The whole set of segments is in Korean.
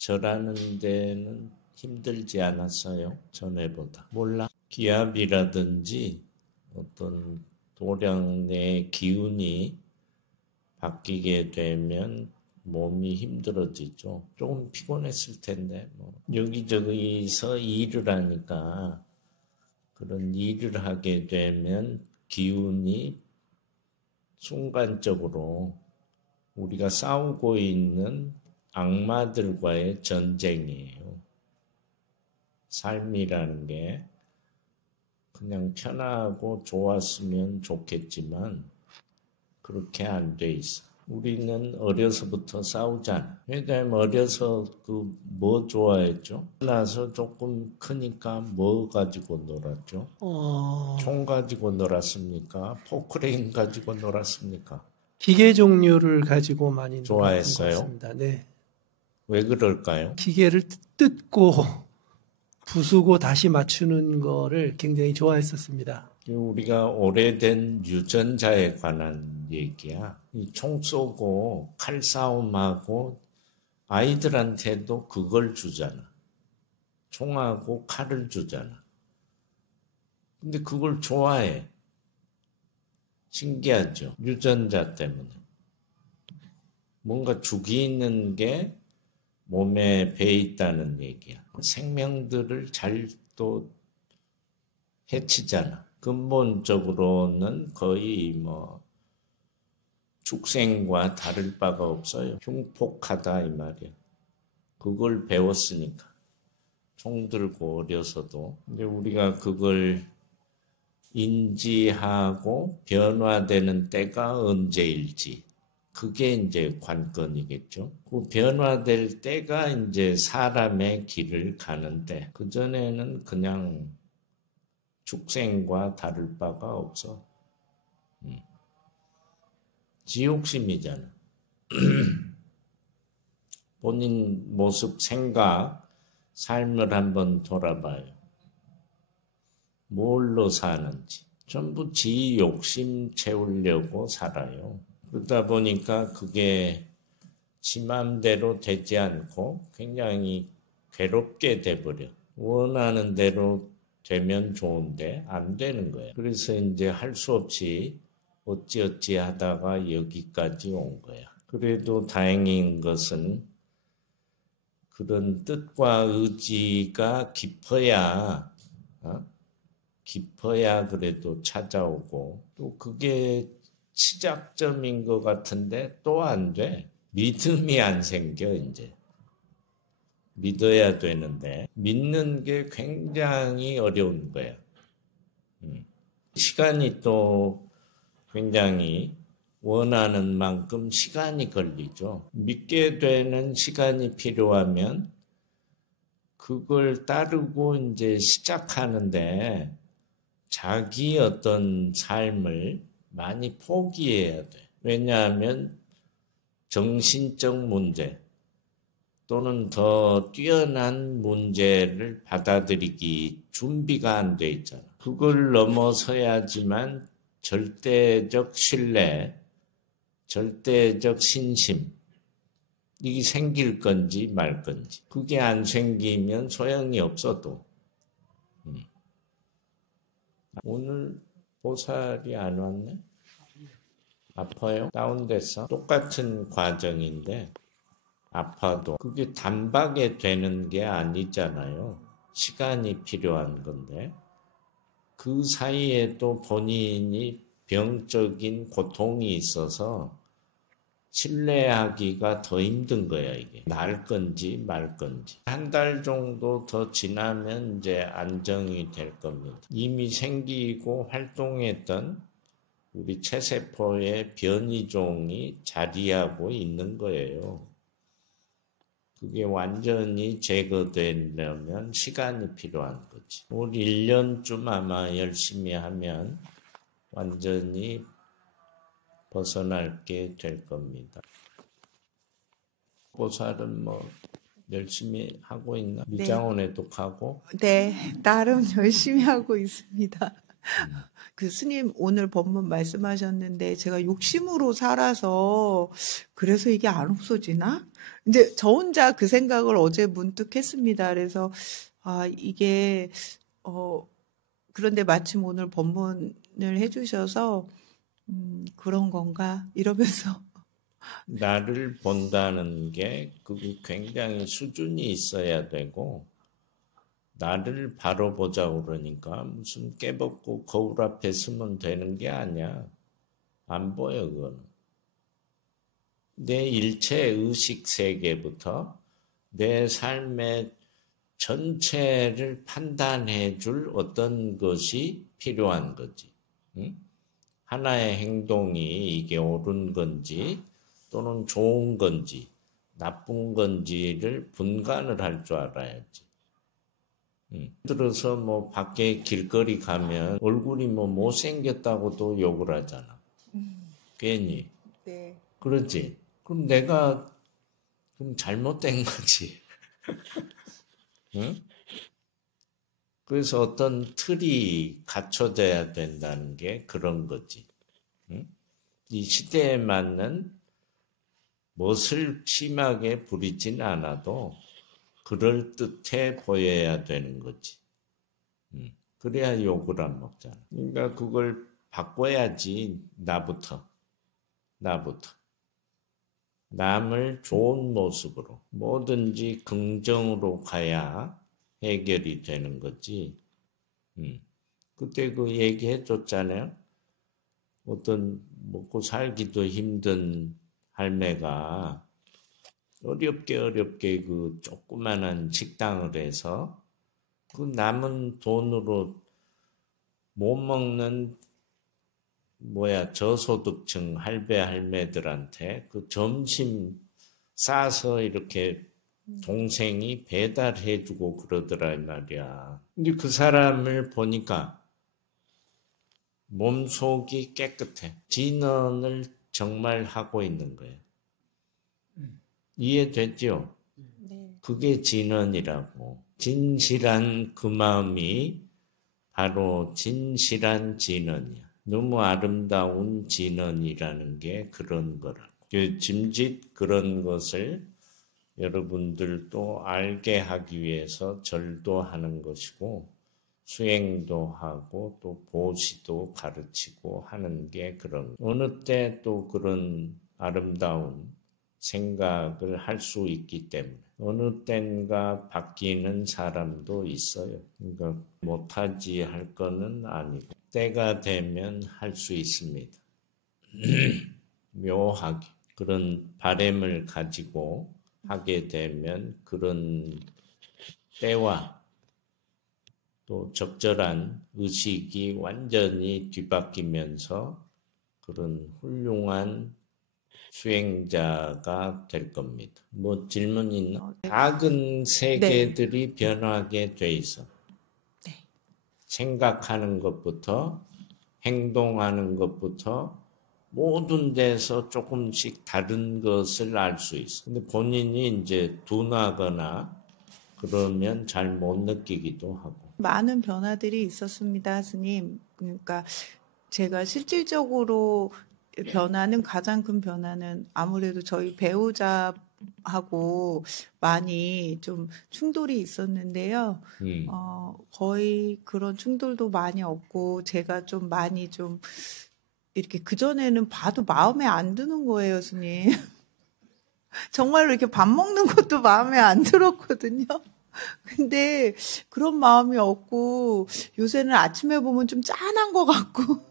절하는 데는 힘들지 않았어요? 전에보다. 몰라. 기압이라든지 어떤 도량 내 기운이 바뀌게 되면 몸이 힘들어지죠. 조금 피곤했을 텐데 여기저기서 일을 하니까 그런 일을 하게 되면 기운이 순간적으로 우리가 싸우고 있는 악마들과의 전쟁이에요. 삶이라는 게 그냥 편하고 좋았으면 좋겠지만 그렇게 안 돼 있어. 우리는 어려서부터 싸우잖아. 왜냐면 어려서 뭐 좋아했죠? 나서 조금 크니까 뭐 가지고 놀았죠? 총 가지고 놀았습니까? 포크레인 가지고 놀았습니까? 기계 종류를 가지고 많이 좋아했어요? 놀았던 것 같습니다. 네. 왜 그럴까요? 기계를 뜯고 부수고 다시 맞추는 거를 굉장히 좋아했었습니다. 우리가 오래된 유전자에 관한 얘기야. 이 총 쏘고 칼싸움하고 아이들한테도 그걸 주잖아. 총하고 칼을 주잖아. 근데 그걸 좋아해. 신기하죠? 유전자 때문에. 뭔가 죽이는 게 몸에 배 있다는 얘기야. 생명들을 잘 또 해치잖아. 근본적으로는 거의 축생과 다를 바가 없어요. 흉폭하다 이 말이야. 그걸 배웠으니까. 총 들고 어려서도. 근데 우리가 그걸 인지하고 변화되는 때가 언제일지. 그게 이제 관건이겠죠. 그 변화될 때가 이제 사람의 길을 가는데, 그전에는 그냥 축생과 다를 바가 없어. 지욕심이잖아. 본인 모습, 생각, 삶을 한번 돌아봐요. 뭘로 사는지. 전부 지 욕심 채우려고 살아요. 그러다 보니까 그게 지 맘대로 되지 않고 굉장히 괴롭게 돼버려. 원하는 대로 되면 좋은데 안 되는 거예요. 그래서 이제 할 수 없이 어찌어찌 하다가 여기까지 온 거야. 그래도 다행인 것은 그런 뜻과 의지가 깊어야 그래도 찾아오고, 또 그게 시작점인 것 같은데 또 안 돼. 믿음이 안 생겨. 이제 믿어야 되는데 믿는 게 굉장히 어려운 거야. 시간이 또 굉장히 원하는 만큼 시간이 걸리죠. 믿게 되는 시간이 필요하면 그걸 따르고 이제 시작하는데 자기 어떤 삶을 많이 포기해야 돼. 왜냐하면 정신적 문제 또는 더 뛰어난 문제를 받아들이기 준비가 안 돼 있잖아. 그걸 넘어서야지만 절대적 신뢰, 절대적 신심, 이게 생길 건지 말 건지. 그게 안 생기면 소용이 없어도. 오늘 보살이 안 왔네? 아파요? 다운됐어? 똑같은 과정인데 아파도 그게 단박에 되는 게 아니잖아요. 시간이 필요한 건데 그 사이에 또 본인이 병적인 고통이 있어서 신뢰하기가 더 힘든 거야, 이게. 날 건지 말 건지. 한 달 정도 더 지나면 이제 안정이 될 겁니다. 이미 생기고 활동했던 우리 체세포의 변이종이 자리하고 있는 거예요. 그게 완전히 제거되려면 시간이 필요한 거지. 올 1년쯤 아마 열심히 하면 완전히 벗어날게 될 겁니다. 보살은 열심히 하고 있나? 미장원에도 가고? 네, 나름 열심히 하고 있습니다. 그 스님 오늘 법문 말씀하셨는데 제가 욕심으로 살아서 그래서 이게 안 없어지나? 근데 저 혼자 그 생각을 어제 문득 했습니다. 그래서 이게 그런데 마침 오늘 법문을 해주셔서 그런 건가 이러면서 나를 본다는 게 그게 굉장히 수준이 있어야 되고 나를 바로 보자고 그러니까 무슨 깨벗고 거울 앞에 서면 되는 게 아니야. 안 보여 그거는. 내 일체 의식 세계부터 내 삶의 전체를 판단해 줄 어떤 것이 필요한 거지. 응? 하나의 행동이 이게 옳은 건지 또는 좋은 건지 나쁜 건지를 분간을 할 줄 알아야지. 들어서 뭐 밖에 길거리 가면 얼굴이 뭐 못생겼다고도 욕을 하잖아. 괜히. 네. 그렇지. 그럼 내가 그럼 잘못된 거지. 응? 그래서 어떤 틀이 갖춰져야 된다는 게 그런 거지. 응? 이 시대에 맞는 멋을 심하게 부리진 않아도 그럴듯해 보여야 되는 거지. 그래야 욕을 안 먹잖아. 그러니까 그걸 바꿔야지. 나부터. 남을 좋은 모습으로 뭐든지 긍정으로 가야 해결이 되는 거지. 그때 그 얘기해 줬잖아요. 어떤 먹고 살기도 힘든 할매가 어렵게 그 조그만한 식당을 해서 그 남은 돈으로 못 먹는 저소득층 할배 할매들한테 그 점심 싸서 이렇게 동생이 배달해주고 그러더라 말이야. 근데 그 사람을 보니까 몸속이 깨끗해. 진언을 정말 하고 있는 거예요. 이해됐죠? 네. 그게 진언이라고. 진실한 그 마음이 바로 진실한 진언이야. 너무 아름다운 진언이라는 게 그런 거라고. 그 짐짓 그런 것을 여러분들도 알게 하기 위해서 절도 하는 것이고 수행도 하고 또 보시도 가르치고 하는 게 그런 어느 때 또 그런 아름다운 생각을 할 수 있기 때문에 어느 땐가 바뀌는 사람도 있어요. 그러니까 못하지 할 거는 아니고 때가 되면 할 수 있습니다. 묘하게 그런 바램을 가지고 하게 되면 그런 때와 또 적절한 의식이 완전히 뒤바뀌면서 그런 훌륭한 수행자가 될 겁니다. 뭐 질문 있나? 작은 세계들이 변하게 돼 있어. 네. 생각하는 것부터 행동하는 것부터 모든 데서 조금씩 다른 것을 알 수 있어. 근데 본인이 이제 둔하거나 그러면 잘 못 느끼기도 하고. 많은 변화들이 있었습니다, 스님. 그러니까 제가 실질적으로 변화는 가장 큰 변화는 아무래도 저희 배우자하고 많이 좀 충돌이 있었는데요. 거의 그런 충돌도 많이 없고 제가 좀 많이 좀 이렇게 그전에는 봐도 마음에 안 드는 거예요, 스님. 정말로 이렇게 밥 먹는 것도 마음에 안 들었거든요. 근데 그런 마음이 없고 요새는 아침에 보면 좀 짠한 것 같고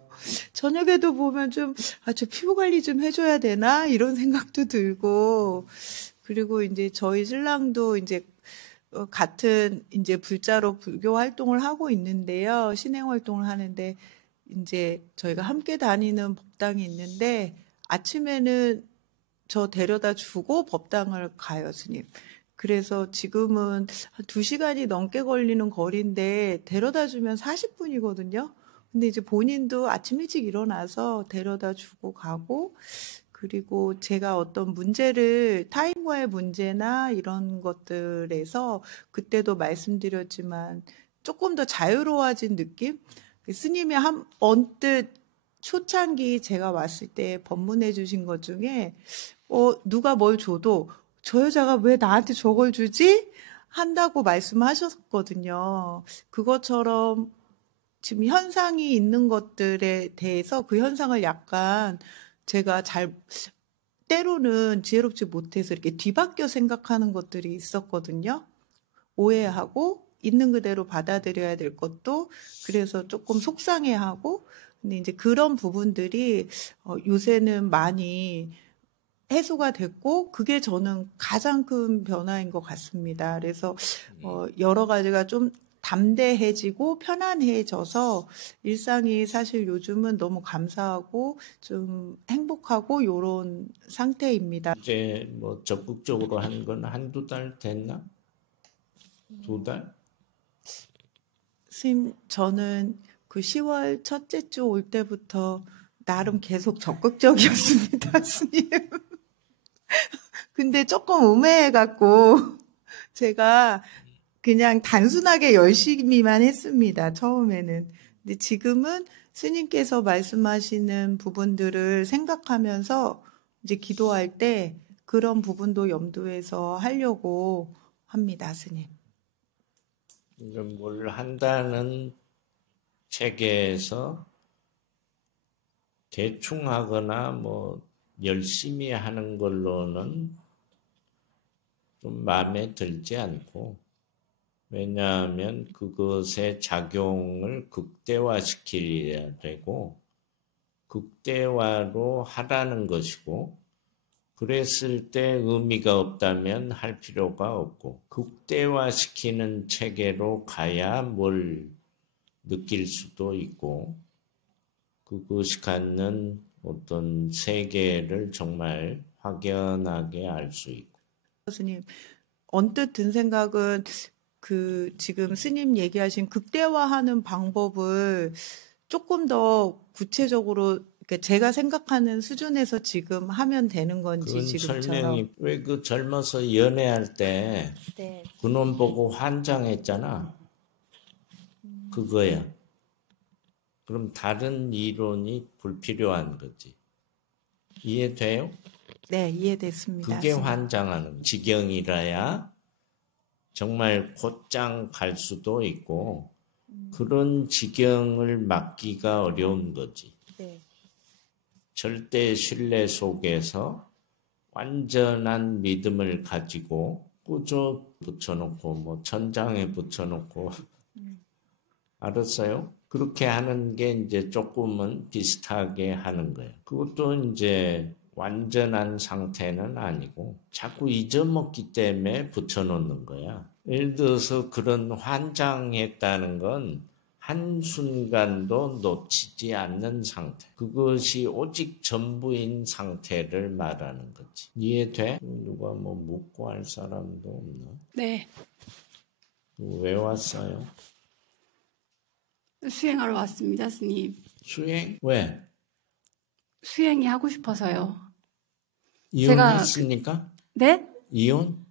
저녁에도 보면 좀 저 피부 관리 좀 해줘야 되나 이런 생각도 들고 그리고 이제 저희 신랑도 이제 같은 이제 불자로 불교 활동을 하고 있는데요. 신행 활동을 하는데 이제 저희가 함께 다니는 법당이 있는데 아침에는 저 데려다 주고 법당을 가요, 스님. 그래서 지금은 한 2시간이 넘게 걸리는 거리인데 데려다 주면 40분이거든요. 근데 이제 본인도 아침 일찍 일어나서 데려다 주고 가고 그리고 제가 어떤 문제를 타인과의 문제나 이런 것들에서 그때도 말씀드렸지만 조금 더 자유로워진 느낌? 스님이 언뜻 초창기 제가 왔을 때 법문해 주신 것 중에 누가 뭘 줘도 저 여자가 왜 나한테 저걸 주지? 한다고 말씀하셨거든요. 그것처럼 지금 현상이 있는 것들에 대해서 그 현상을 약간 제가 때로는 지혜롭지 못해서 이렇게 뒤바뀌어 생각하는 것들이 있었거든요. 오해하고 있는 그대로 받아들여야 될 것도 그래서 조금 속상해하고 근데 이제 그런 부분들이 요새는 많이 해소가 됐고 그게 저는 가장 큰 변화인 것 같습니다. 그래서 여러 가지가 좀 담대해지고 편안해져서 일상이 사실 요즘은 너무 감사하고 좀 행복하고 요런 상태입니다. 이제 뭐 적극적으로 한 건 한두 달 됐나? 2달? 스님, 저는 그 10월 첫째 주 올 때부터 나름 계속 적극적이었습니다, 스님. 근데 조금 우매해갖고 제가 그냥 단순하게 열심히만 했습니다, 처음에는. 근데 지금은 스님께서 말씀하시는 부분들을 생각하면서 이제 기도할 때 그런 부분도 염두에서 하려고 합니다, 스님. 뭘 한다는 체계에서 대충 하거나 뭐 열심히 하는 걸로는 좀 마음에 들지 않고 왜냐하면 그것의 작용을 극대화시켜야 되고 극대화로 하라는 것이고 그랬을 때 의미가 없다면 할 필요가 없고 극대화시키는 체계로 가야 뭘 느낄 수도 있고 그것이 갖는 어떤 세계를 정말 확연하게 알 수 있고. 스님, 언뜻 든 생각은 지금 스님 얘기하신 극대화하는 방법을 조금 더 구체적으로 그러니까 제가 생각하는 수준에서 지금 하면 되는 건지 그건 지금처럼. 설명이 왜 그 젊어서 연애할 때 네. 그놈 보고 환장했잖아. 그거야. 그럼 다른 이론이 불필요한 거지. 이해돼요? 네, 이해됐습니다. 그게 스님. 환장하는 지경이라야 정말 곧장 갈 수도 있고 그런 지경을 막기가 어려운 거지. 네. 절대 신뢰 속에서 완전한 믿음을 가지고 꾸저 붙여놓고 뭐 천장에 붙여놓고 알았어요? 그렇게 하는 게 이제 조금은 비슷하게 하는 거예요. 그것도 이제 완전한 상태는 아니고 자꾸 잊어먹기 때문에 붙여놓는 거야. 예를 들어서 그런 환장했다는 건 한순간도 놓치지 않는 상태. 그것이 오직 전부인 상태를 말하는 거지. 이해돼? 누가 뭐 묻고 할 사람도 없나? 네, 왜 왔어요? 수행하러 왔습니다, 스님. 수행? 왜? 수행이 하고 싶어서요. 이혼했습니까? 네? 이혼?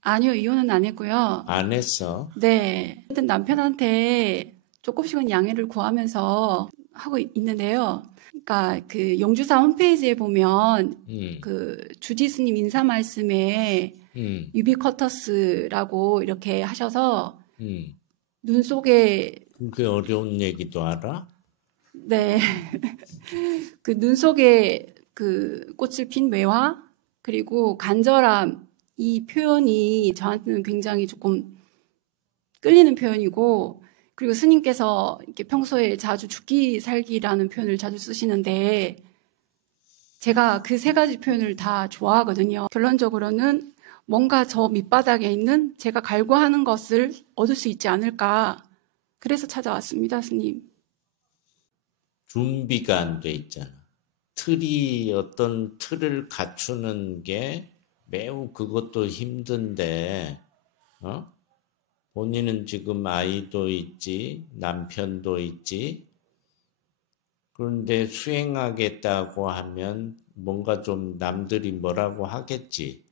아니요, 이혼은 안 했고요. 안 했어. 네, 하여튼 남편한테 조금씩은 양해를 구하면서 하고 있는데요. 그러니까 그 용주사 홈페이지에 보면 그 주지 스님 인사 말씀에 유비쿼터스라고 이렇게 하셔서 눈 속에 그게 어려운 얘기도 알아? 네. 그 눈 속에 그 꽃을 핀 매화, 그리고 간절함, 이 표현이 저한테는 굉장히 조금 끌리는 표현이고, 그리고 스님께서 이렇게 평소에 자주 죽기 살기라는 표현을 자주 쓰시는데, 제가 그 세 가지 표현을 다 좋아하거든요. 결론적으로는 뭔가 저 밑바닥에 있는 제가 갈구하는 것을 얻을 수 있지 않을까. 그래서 찾아왔습니다, 스님. 준비가 안 돼 있잖아. 어떤 틀을 갖추는 게 매우 그것도 힘든데, 본인은 지금 아이도 있지, 남편도 있지. 그런데 수행하겠다고 하면 뭔가 좀 남들이 뭐라고 하겠지.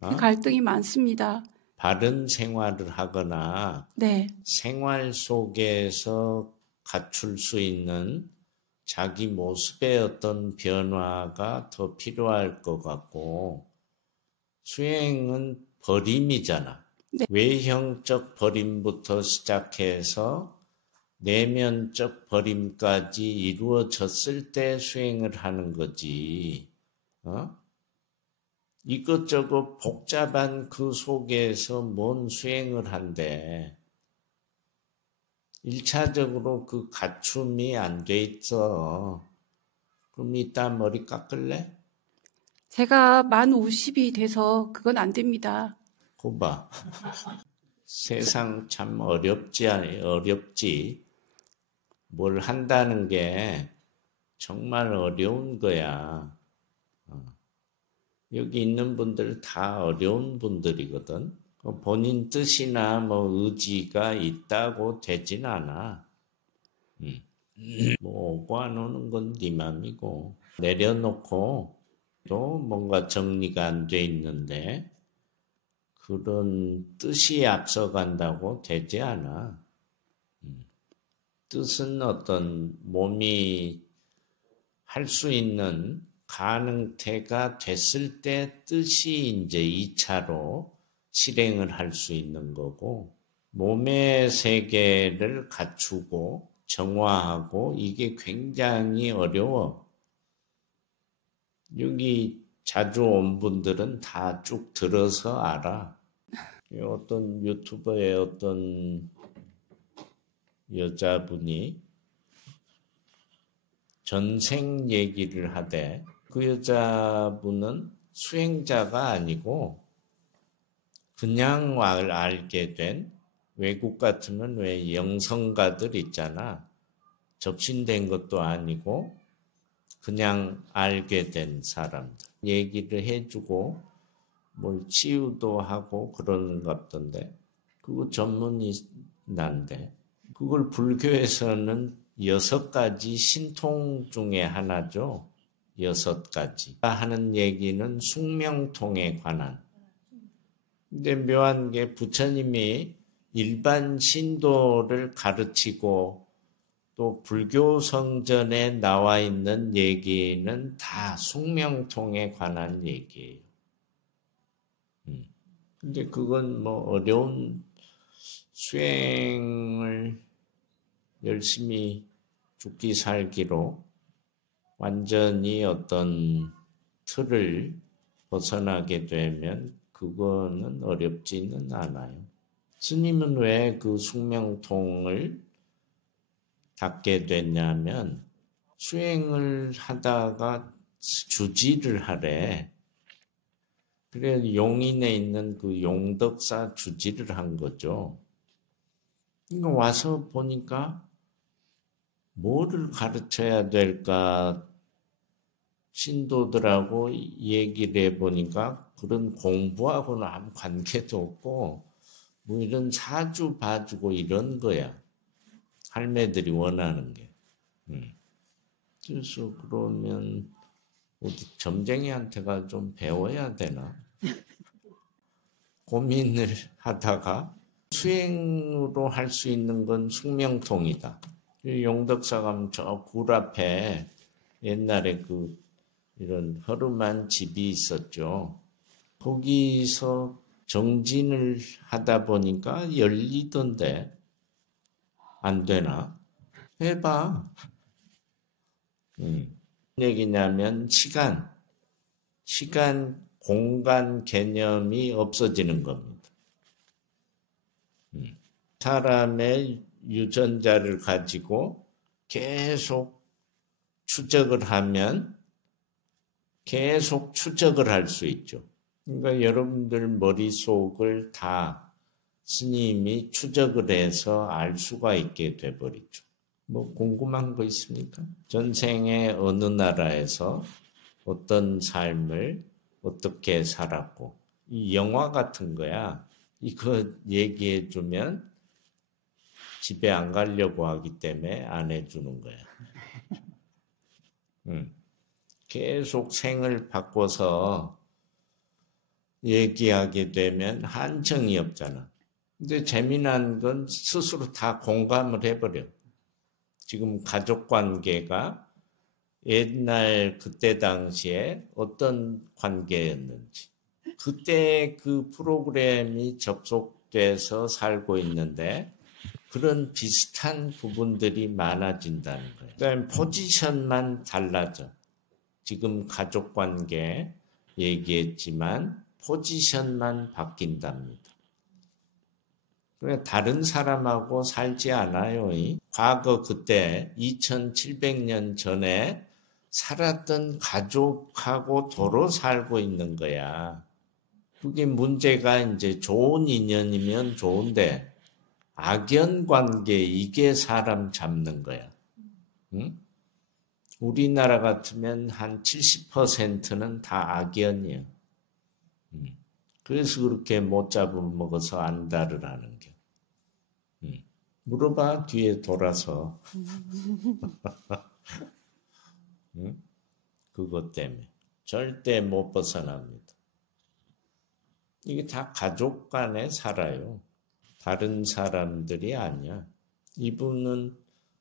갈등이 많습니다. 바른 생활을 하거나 네. 생활 속에서 갖출 수 있는 자기 모습의 어떤 변화가 더 필요할 것 같고, 수행은 버림이잖아. 네. 외형적 버림부터 시작해서 내면적 버림까지 이루어졌을 때 수행을 하는 거지. 이것저것 복잡한 그 속에서 뭔 수행을 한대. 1차적으로 그 갖춤이 안 돼 있어. 그럼 이따 머리 깎을래? 제가 만 50이 돼서 그건 안 됩니다. 고봐. 세상 참 어렵지. 뭘 한다는 게 정말 어려운 거야. 여기 있는 분들 다 어려운 분들이거든. 본인 뜻이나 뭐 의지가 있다고 되진 않아. 뭐 오고 안 오는 건 네 맘이고, 내려놓고 또 뭔가 정리가 안 돼 있는데 그런 뜻이 앞서간다고 되지 않아. 뜻은 어떤 몸이 할 수 있는 가능태가 됐을 때 뜻이 이제 2차로 실행을 할 수 있는 거고, 몸의 세계를 갖추고 정화하고 이게 굉장히 어려워. 여기 자주 온 분들은 다 쭉 들어서 알아. 어떤 유튜버의 어떤 여자분이 전생 얘기를 하되, 그 여자분은 수행자가 아니고 그냥 알게 된, 외국 같으면 왜 영성가들 있잖아. 접신된 것도 아니고 그냥 알게 된 사람들. 얘기를 해주고 뭘 치유도 하고 그러는 것 같던데, 그거 전문이 난데, 그걸 불교에서는 6가지 신통 중에 하나죠. 6가지. 하는 얘기는 숙명통에 관한. 근데 묘한 게 부처님이 일반 신도를 가르치고 또 불교 성전에 나와 있는 얘기는 다 숙명통에 관한 얘기예요. 근데 그건 뭐 어려운 수행을 열심히 죽기 살기로 완전히 어떤 틀을 벗어나게 되면 그거는 어렵지는 않아요. 스님은 왜 그 숙명통을 닫게 됐냐면, 수행을 하다가 주지를 하래. 그래 용인에 있는 그 용덕사 주지를 한 거죠. 그러니까 와서 보니까 뭐를 가르쳐야 될까, 신도들하고 얘기를 해보니까 그런 공부하고는 아무 관계도 없고 뭐 이런 사주 봐주고 이런 거야. 할매들이 원하는 게. 그래서 그러면 어디 점쟁이한테가 좀 배워야 되나? 고민을 하다가 수행으로 할 수 있는 건 숙명통이다. 용덕사 가면 저 굴 앞에 옛날에 이런 허름한 집이 있었죠. 거기서 정진을 하다 보니까 열리던데, 안 되나? 해봐. 무슨 얘기냐면 시간, 공간 개념이 없어지는 겁니다. 사람의 유전자를 가지고 계속 추적을 하면 계속 추적을 할 수 있죠. 그러니까 여러분들 머릿속을 다 스님이 추적을 해서 알 수가 있게 돼버리죠. 뭐 궁금한 거 있습니까? 전생에 어느 나라에서 어떤 삶을 어떻게 살았고, 이 영화 같은 거야. 이거 얘기해 주면 집에 안 가려고 하기 때문에 안 해주는 거야. 계속 생을 바꿔서 얘기하게 되면 한정이 없잖아. 근데 재미난 건 스스로 다 공감을 해버려. 지금 가족 관계가 옛날 그때 당시에 어떤 관계였는지, 그때 그 프로그램이 접속돼서 살고 있는데 그런 비슷한 부분들이 많아진다는 거예요. 그다음에 포지션만 달라져. 지금 가족 관계 얘기했지만 포지션만 바뀐답니다. 그러니까 다른 사람하고 살지 않아요. 과거 그때 2700년 전에 살았던 가족하고 도로 살고 있는 거야. 그게 문제가 이제 좋은 인연이면 좋은데 악연 관계, 이게 사람 잡는 거야. 응? 우리나라 같으면 한 70%는 다 악연이야. 그래서 그렇게 못 잡아먹어서 안달을 하는 게. 물어봐, 뒤에 돌아서. 응? 그것 때문에. 절대 못 벗어납니다. 이게 다 가족 간에 살아요. 다른 사람들이 아니야. 이분은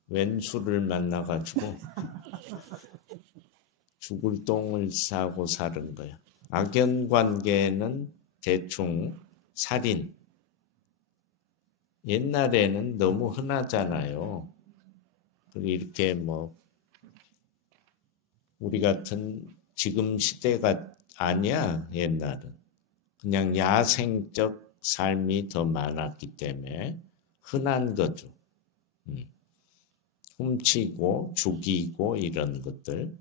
왼수를 만나가지고 죽을 똥을 싸고 사는 거야. 악연 관계는 대충 살인. 옛날에는 너무 흔하잖아요. 이렇게 뭐 우리 같은 지금 시대가 아니야. 옛날은 그냥 야생적 삶이 더 많았기 때문에 흔한 거죠. 훔치고 죽이고 이런 것들.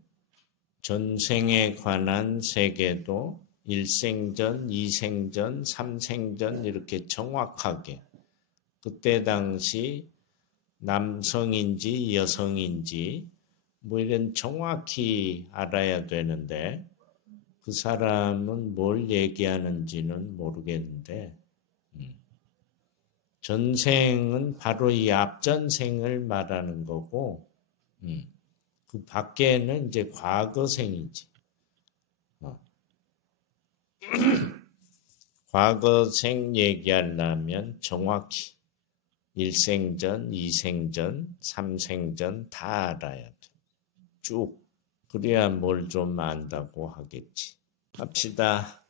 전생에 관한 세계도 일생전, 이생전, 삼생전 이렇게 정확하게 그때 당시 남성인지 여성인지 뭐 이런 정확히 알아야 되는데 그 사람은 뭘 얘기하는지는 모르겠는데 전생은 바로 이 앞전생을 말하는 거고 그 밖에는 이제 과거생이지. 과거생 얘기하려면 정확히 일생전, 이생전, 삼생전 다 알아야 돼. 쭉. 그래야 뭘 좀 안다고 하겠지. 합시다.